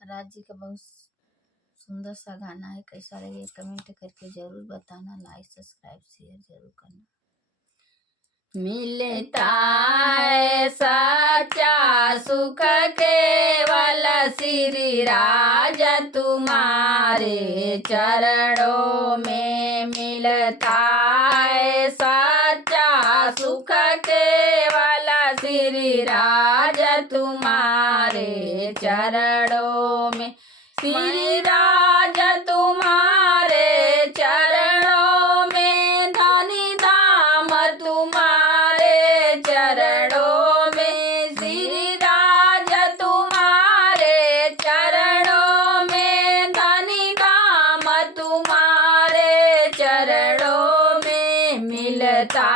राज जी का बहुत सुंदर सा गाना है। कैसा लगे कमेंट करके जरूर बताना, लाइक सब्सक्राइब शेयर जरूर करना। मिलता है सच्चा सुख केवल श्री राज तुम्हारे चरणों में, मिलता है सच्चा सुख केवल श्री राज तुम्हारे चरणों में, श्री राज तुम्हारे चरणों में, धनी धाम तुम्हारे चरणों में, श्री राज तुम्हारे चरणों में, धनी धाम तुम्हारे चरणों में, मिलता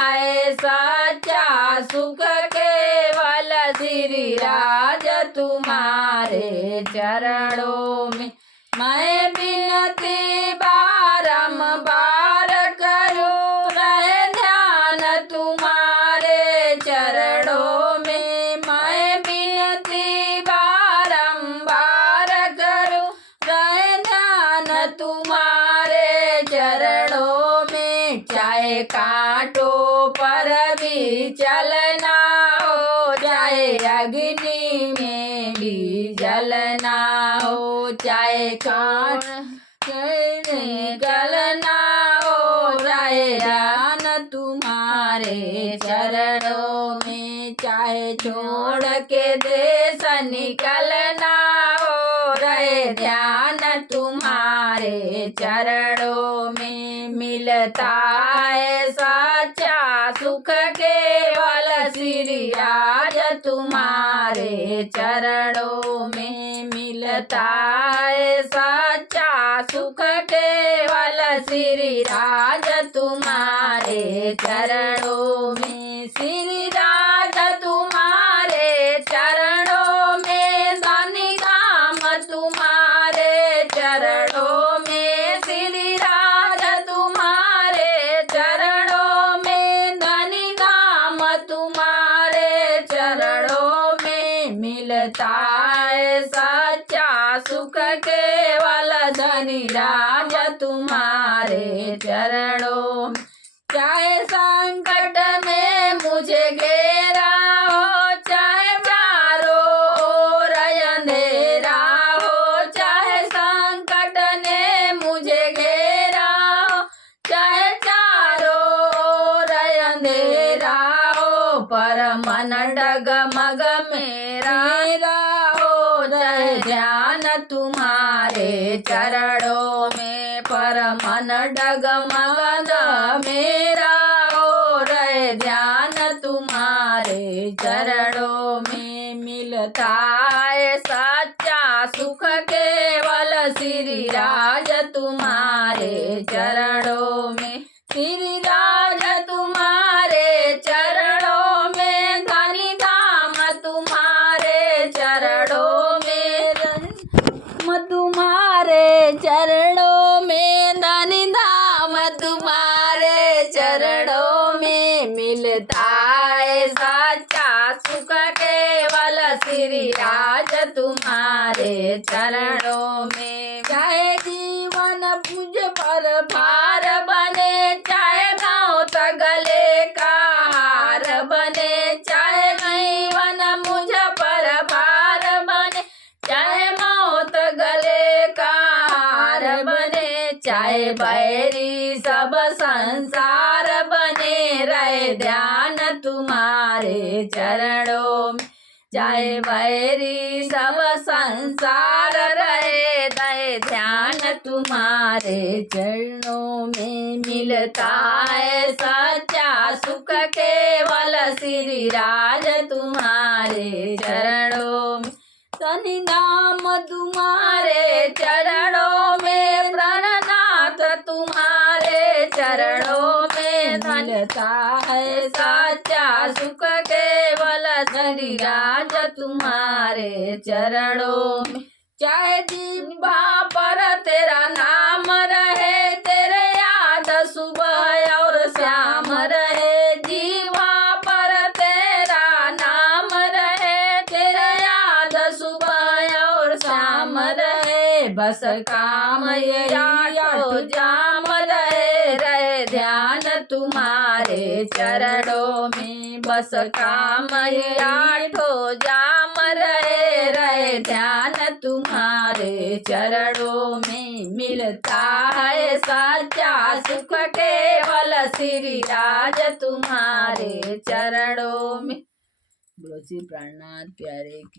है सच्चा सुख केवल श्री राज तुम्हारे चरणों में। मैं बिनती बारंबार करूं, रहे ध्यान तुम्हारे चरणों में, मैं बिनती बारंबार करूं, रहे ध्यान तुम्हारे चरणों में। चाहे कांटों पर भी चलना हो, चाहे अग्नि में भी जलना हो, चाहे कांट जलना हो, चाहे ध्यान तुम्हारे चरणों में, चाहे छोड़ के देश निकलना हो, रहे ध्यान तुम्हारे चरणों में, मिलता है सच्चा सुख केवल श्री राज तुम्हारे चरणों में, मिलता है सच्चा सुख केवल श्री राज तुम्हारे चरणों में, श्री राज तुम्हारे चरणों में, धनी धाम तुम्हारे चरणों में, श्री राज तुम्हारे चरणों में, धनी धाम तुम्हारे चरणों में, मिलता है सच्चा सुख केवल धनी राज तुम्हारे चरणों में। चाहे संकट में मुझे घेरा हो, चाहे चारों ओर अंधेरा हो, चाहे संकट ने मुझे घेरा हो, चाहे चारों ओर अंधेरा हो, पर मन डगमग मेरा हो, रहे ध्यान तुम्हारे चरणों में, पर मन डगमग मेरा हो, रहे ध्यान तुम्हारे चरणों में, मिलता है सच्चा सुख केवल श्री राज तुम्हारे चरणों में, श्री राज तुम्हारे चरणों में, धनी धाम तुम्हारे चरणों में, तुम्हारे चरणों में, धनी धाम तुम्हारे चरणों में, मिलता है सच्चा सुख केवल श्री राज तुम्हारे चरणों में। चाहे जीवन मुझ पर भार बने, चाहे मौत गले का हार बने, चाहे जीवन मुझ पर भार बने, चाहे मौत गले का हार बने, चाहे बैरी सब संसार बने, रहे ध्यान तुम्हारे चरणों में, चाहे बैरी सब संसार रहे, ध्यान तुम्हारे चरणों में, मिलता है सच्चा सुख केवल श्री राज तुम्हारे चरणों में, धनी धाम तुम्हारे चरणों में, प्राणनाथ तुम्हारे चरणों में, मिलता है सच्चा सुख केवल श्री राज तुम्हारे चरणों में। चाहे जिह्वा पर तेरा नाम रहे, तेरे याद सुबह और शाम रहे, जीवा पर तेरा नाम रहे, तेरे याद सुबह और शाम रहे, बस काम ये आठों जाम रहे, रहे ध्यान तुम्हारे चरणों में, बस काम ये आठों जाम रहे, रहे ध्यान तुम्हारे चरणों में। मिलता है सच्चा सुख केवल श्री राज तुम्हारे चरणों में। बोलो श्री प्राणनाथ प्यारे की।